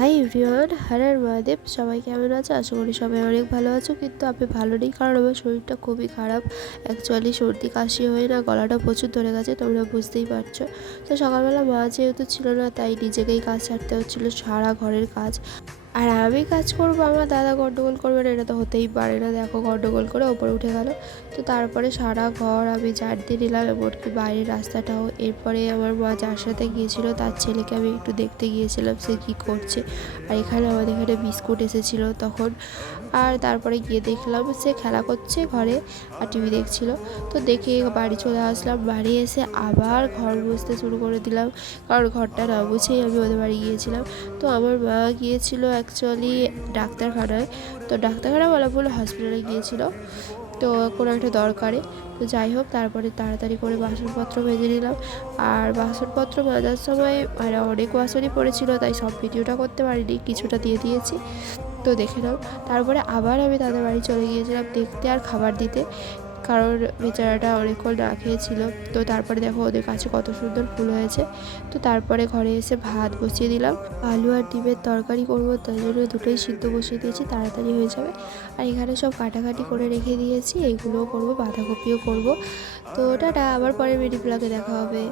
Hi everyone, Har Har Mahadev. সবাই কেমন আছো? আশা করি সবাই অনেক ভালো আছো, কিন্তু আমি ভালো নেই, কারণ আমার শরীরটা খুবই খারাপ। অ্যাকচুয়ালি সর্দি কাশি হয়ে না গলাটা প্রচুর ধরে গেছে, তোমরা বুঝতেই পারছো। তো সকালবেলা মা যেহেতু ছিল না, তাই নিজেকেই কাজ ছাড়তে হচ্ছিলো, সারা ঘরের কাজ। আর আমি কাজ করব, আমার দাদা গন্ডগোল করবে না, এটা তো হতেই পারে না। দেখো, গন্ডগোল করে ওপরে উঠে গেল। তো তারপরে সারা ঘর আমি ঝাড় দিয়ে নিলাম, এমনকি বাইরের রাস্তাটাও। এরপরে আমার মা যার সাথে গিয়েছিল তার ছেলেকে আমি একটু দেখতে গিয়েছিলাম সে কী করছে। আর এখানে আমাদের এখানে বিস্কুট এসেছিলো তখন। আর তারপরে গিয়ে দেখলাম সে খেলা করছে ঘরে আর টিভি দেখছিল। তো দেখে বাড়ি চলে আসলাম। বাড়ি এসে আবার ঘর মুছতে শুরু করে দিলাম, কারণ ঘরটা না মুছেই আমি ওদের বাড়ি গিয়েছিলাম। তো আমার মা গিয়েছিল অ্যাকচুয়ালি ডাক্তারখানায়। তো ডাক্তারখানা বলা ভুল, হসপিটালে গিয়েছিল তো কোনো একটা দরকারে। তো যাই হোক, তারপরে তাড়াতাড়ি করে বাসনপত্র মেজে নিলাম। আর বাসনপত্র মাজার সময় মানে অনেক বাসনই পড়েছিল, তাই সব ভিডিওটা করতে পারিনি, কিছুটা দিয়ে দিয়েছি। তো দেখে নাও। তারপরে আবার আমি তাদের বাড়ি চলে গিয়েছিলাম দেখতে আর খাবার দিতে, কারণ বেচারাটা অনেকক্ষণ না খেয়েছিল। তো তারপরে দেখো ওদের কাছে কত সুন্দর ফুল হয়েছে। তো তারপরে ঘরে এসে ভাত বসিয়ে দিলাম, আলু আর ডিমের তরকারি করবো, তাই জন্য দুটোই সিদ্ধ বসিয়ে দিয়েছি, তাড়াতাড়ি হয়ে যাবে। আর এখানে সব কাটাকাটি করে রেখে দিয়েছি, এইগুলোও করবো, বাঁধাকপিও করবো। তো টাটা, আবার পরে মিনি ব্লগে দেখা হবে।